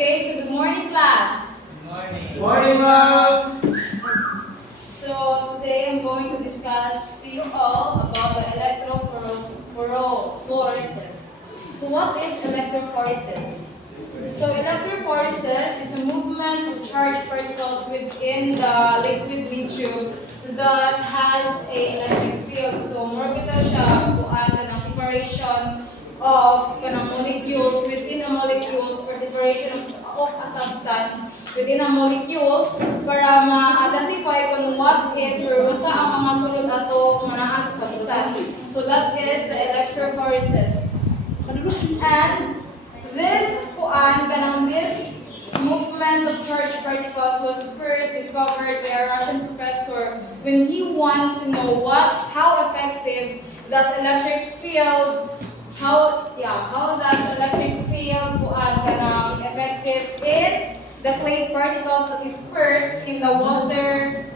Okay, so good morning, class. Morning. Morning, ma'am. So today I'm going to discuss to you all about the electrophoresis. So what is electrophoresis? So electrophoresis is a movement of charged particles within the liquid medium that has a electric field. So more bitaw siya kuan kanang separation of kanang molecules within a molecules or separation of a substance within a molecules para ma-identify kung what is or unsa ang mga sulod ato nga naa sa substance. So that is the electrophoresis. And this movement of charged particles was first discovered by a Russian professor when he wanted to know how effective does electric field how does electric field effective in the clay particles that is dispersed in the water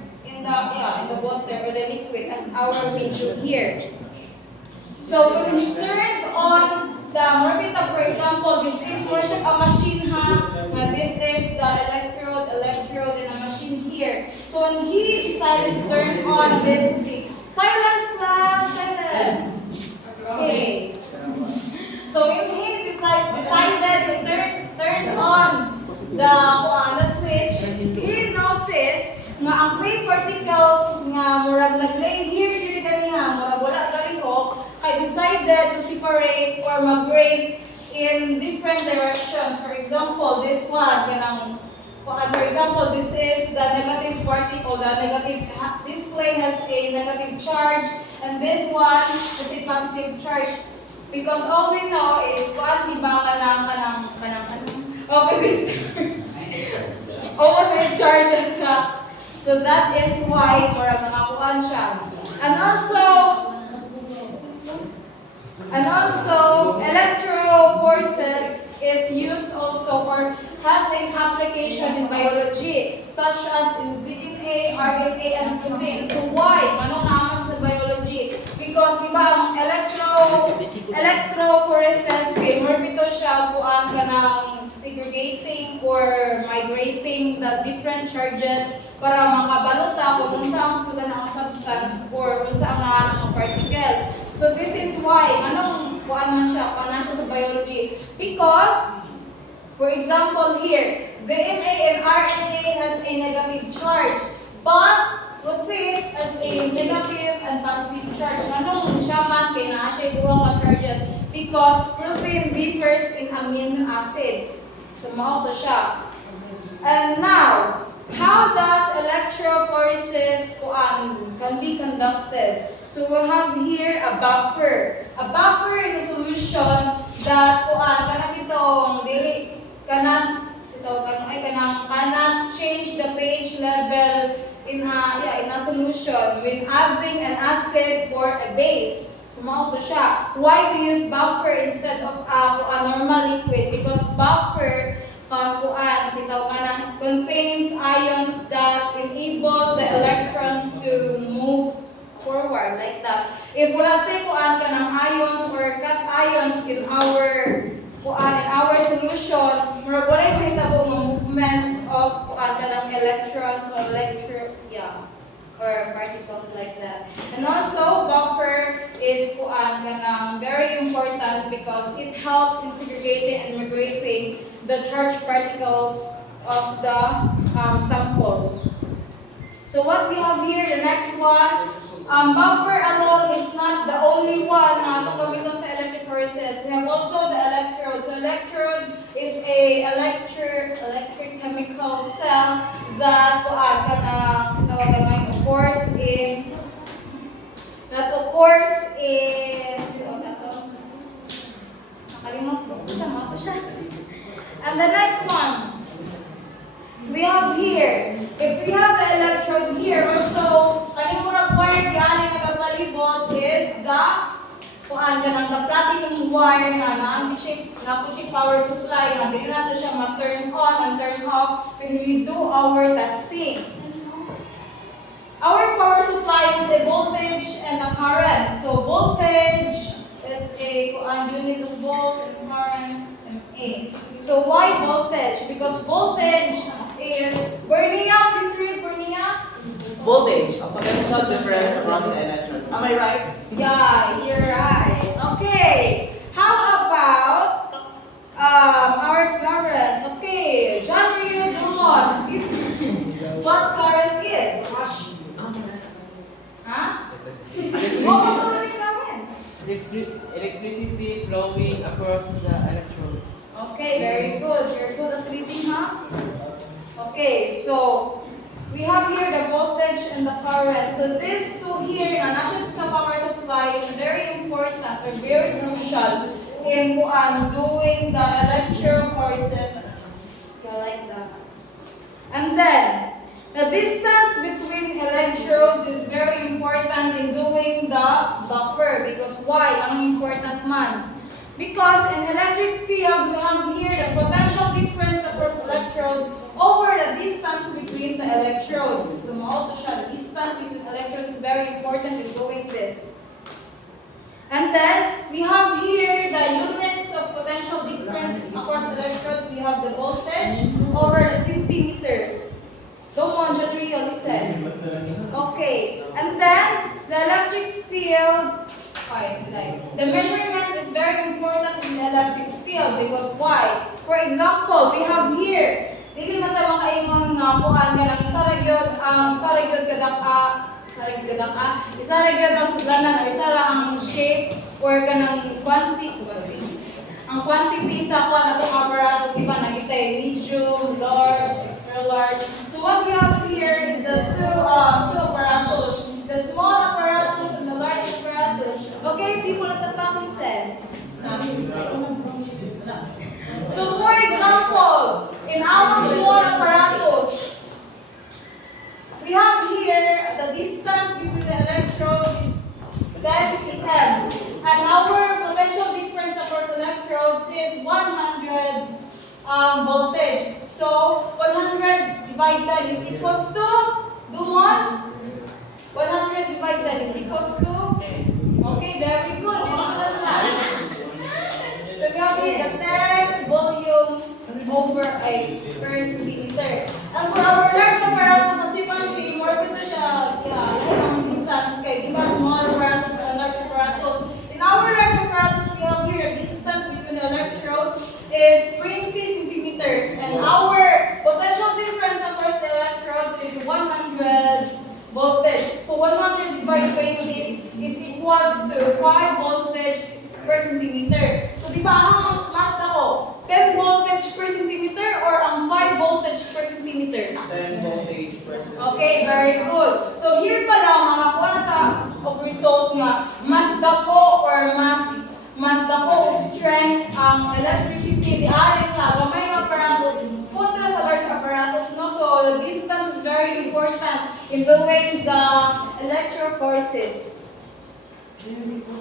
or the liquid as our medium here. So when we turn on the morbita, for example, this is worship a machine this is the electrode, and a machine here. So when he decided to turn on this thing, silence class, silence. Okay. So when he decided to turn on the switch, he noticed nga ang clay particles nga murag naglay here diri kaniha murag wala galihok kay decided to separate or migrate in different directions. For example, this one for example, this is the negative particle, this clay has a negative charge and this one has a positive charge. Because all we know is kuan di ba kanang opposite charge. Opposite charge and flux. So that is why murag nakakuan siya. And also electrophoresis is used also or has an application in biology such as in DNA, RNA, and protein. So why? Ano naman sa biology? Because di ba ang electrophoresis kay morbito siya kuan kanang segregating or migrating the different charges para makabalota kung unsa ang sudan ang substance or unsa ang naanang particle. So this is why anong kuan siya sa biology because for example here DNA and RNA has a negative charge but protein has a negative and positive charge. Anong siya man kay naa siya duha ka charges because protein differs in amino acids. So mao to siya. And now, how does electrophoresis can be conducted? So we have here a buffer. A buffer is a solution that cannot change the pH level in a solution when adding an acid or a base. So mao to siya. Why we use buffer instead of a normal liquid? Because buffer contains ions that enable the electrons to move forward like that. If wala tayo kanang ions or cations in our solution, murag wala mahitabo nga movements of kanang electrons or particles like that. And also, buffer is very important because it helps in segregating and migrating the charged particles of the samples. So what we have here, the next one, buffer alone is not the only one na gamiton sa electrophoresis. We have also the electrode. So electrode is a electric chemical cell that occurs in and the next one we have here. If we have the electrode here, also kanimurag wire diani nga palibot is the platinum wire na na-chip power supply na dili nato siya ma-turn on and turn off when we do our testing. Our power supply is a voltage and a current. So voltage is a unit of volt and current MA. Okay. So why voltage? Because voltage is Bernia, please read Bernia. Voltage, a potential difference across the electrode. Am I right? Yeah, you're right. Okay. How about our current? Okay, John Rio Dumont. What current is? Huh? What was the current? Electricity flowing across the electrodes. Okay, very good. You're good at reading, huh? Okay, so we have here the voltage and the current. So these two here, na nasa sa power supply, is very important or very crucial in doing the electrophorese. Yeah, like that. And then, the distance between electrodes is very important in doing the buffer. Because why? Ang important man. Because in electric field, we have here the potential difference across electrodes over the distance between the electrodes. So, mao siya, the distance between electrodes is very important in doing this. And then, we have here the units of potential difference across electrodes. We have the voltage over the centimeters. Go on, Jadria, listen. Okay, and then the electric field, the measurement is very important in the electric field because why? For example, we have here, dili man tayo makaingon nga kuan nga isa ra gyud ang sudlanan or isa ra ang shape or kanang quantity sa kuan atong apparatus di ba nakita medium, large, extra large. So what we have here is the two apparatus, the small apparatus and the large apparatus. Okay, people at the back listen. So for example, in our small apparatus, we have here the distance between the electrodes is 10 cm. And our potential difference across electrodes is 100 voltage. So 100 divided is equals to, do 100 divided is equals to, okay, very good. So we have here the 10 volume over 8 per centimeter. And for our large apparatus, as you can see, more ito siya, ang distance kay, di ba, small apparatus and large apparatus. In our large apparatus, we have here the distance between the electrodes is 20 centimeters. And our potential difference across the electrodes is 100 voltage. So 100 divided by 20 is equals to 5 voltage per centimeter. So di ba ang mas ako? 10 voltage per centimeter or ang 5 voltage per centimeter? 10 voltage per centimeter. Okay, very good. So here pa lang makakuha na ta og result nga mas dako or mas dako og strength ang electricity di ari sa gamay nga apparatus kontra sa large apparatus, no? So the distance is very important in doing the electrophoresis.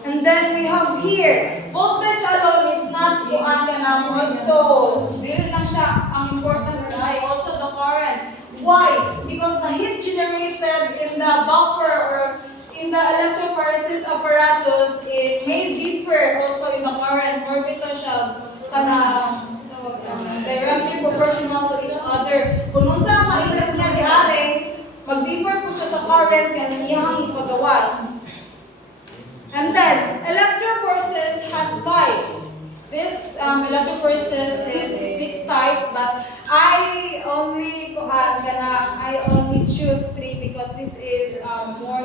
And then we have here, voltage alone is not kuan ka na also. Dili lang siya ang important ay also the current. Why? Because the heat generated in the buffer or in the electrophoresis apparatus, it may differ also in the current. More bito siya kana directly proportional to each other. Kung unsa ang mainit niya di ari, mag-differ po siya sa current kaya iyang ipagawas. And then, electrophoresis has types. This electrophoresis is 6 types, but I only choose 3 because this is more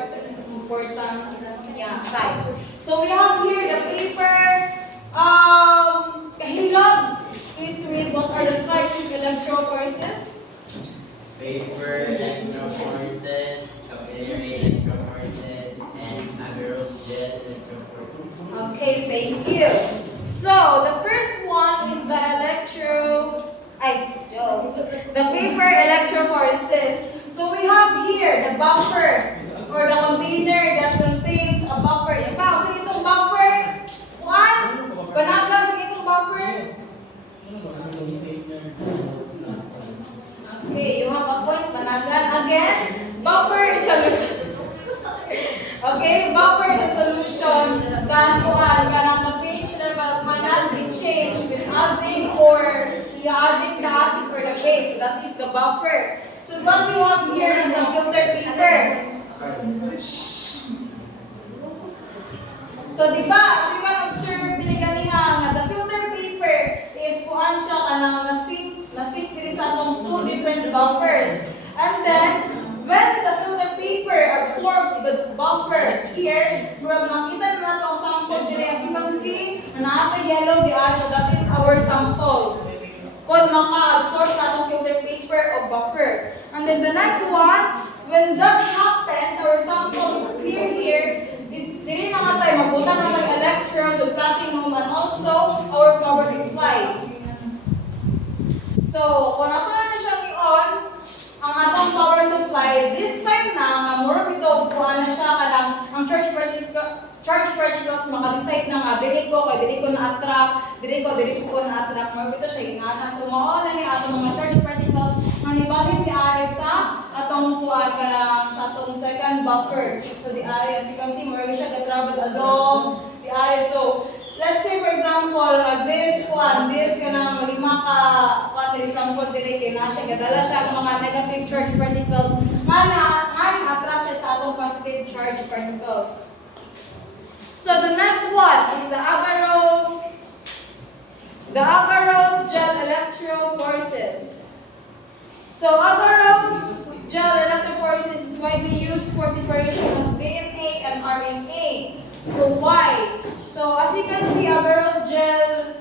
important types. So we have here the paper. Kahilog, please read what are the types of electrophoresis. Paper electrophoresis, capillary electrophoresis, and agarose jet electrophoresis. Okay, thank you. So the first one is the paper electrophoresis. So we have here the buffer or the container that contains a buffer. Diba? So itong buffer, one, panagan sa itong buffer. Okay, you have a point, panagan. Again, buffer is solution. Okay, buffer is solution. Ganang the pH level cannot be changed with adding the acid or the base. So that is the buffer. So what we have here is the filter paper. So di ba, as you can observe, diniganiha nga the filter paper is kuan siya kanang nasip diri sa atong two different buffers. And then, when the filter paper absorbs the buffer here, murag makita na nato ang sample diri. As you can see, naaka yellow di so that is our sample. Kung maka-absorb ka sa filter paper o buffer. And then the next one, when that happens, our sample is clear here. Dili na nga tayo magbutang na electrodes with platinum and also our power supply. So, kung ato na siyang i-on, ang atong power supply, this time na, nga mura bito, kuha na siya kanang ang charge particles maka-decide na nga, dili ko na-attract, dili ko na-attract, mura bito siya ingana. So, mao na ni atong mga charge particles, nga nibalhin di ari sa atong kuha kanang sa atong second buffer. So, di ari, as you can see, mura siya ga-travel along di ari. So, let's say for example, this kanang lima ka example dire kay na siya gadala siya ang mga negative charge particles attract siya sa atong positive charge particles. So the next one is the agarose gel electrophoresis. So agarose gel electrophoresis is widely used for separation of DNA and RNA. So why? So as you can see, agarose gel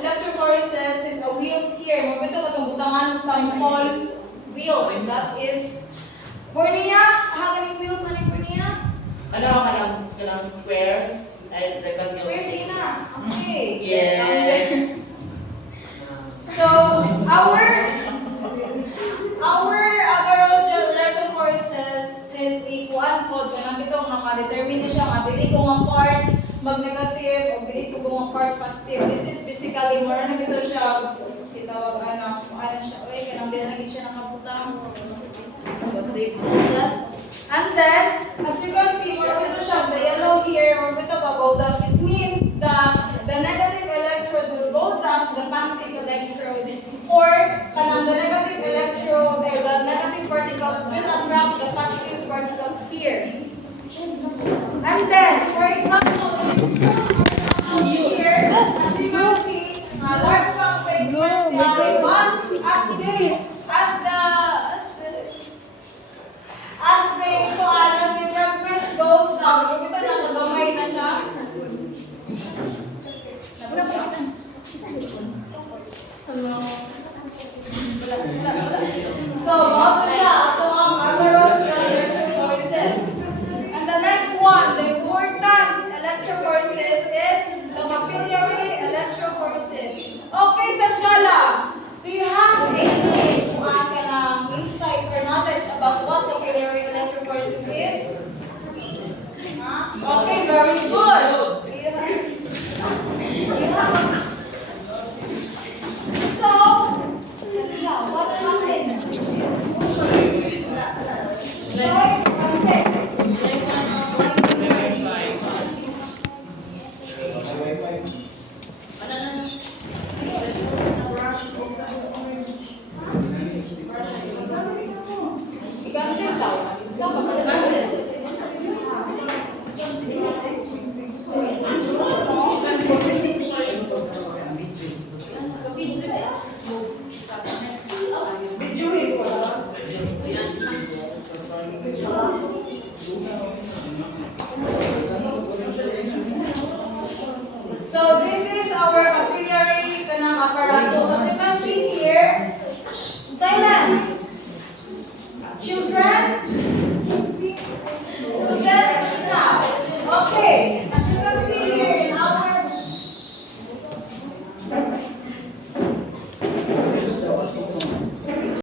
electrophoresis is a wheels here. Mabito katong butangan sample wheels. That is Bornea. Haganing wheels na ni Bornea? Kanang squares and rectangular. Square din na. Okay. Yes. So our agarose gel electrophoresis is a kuan pod kanang bitong naka-determine siya nga dili ko nga part mag-negative o dili ko nga part positive. This is basically more na bito siya kitawag ano siya kanang dili na siya nakabutang. What do you call that? And then, as you can see, more bito siya the yellow here, more bito go down. It means that the negative electrode will go down to the positive electrode, or kanang the negative electrode or the negative particles will attract the positive particles here. And then, for example, here, as you can see, large pump fragments as the fragments goes down, kita na nagamay na siya. Hello. So, bago siya, ito ang agarose gel electrophoresis. And the next one, the important electrophoresis is the capillary electrophoresis. Okay, Sanjala, do you have any insight or knowledge about what capillary electrophoresis is? Okay, very good. So, what happened? I-cancel daw. Dapat mag-cancel. Video is so this is our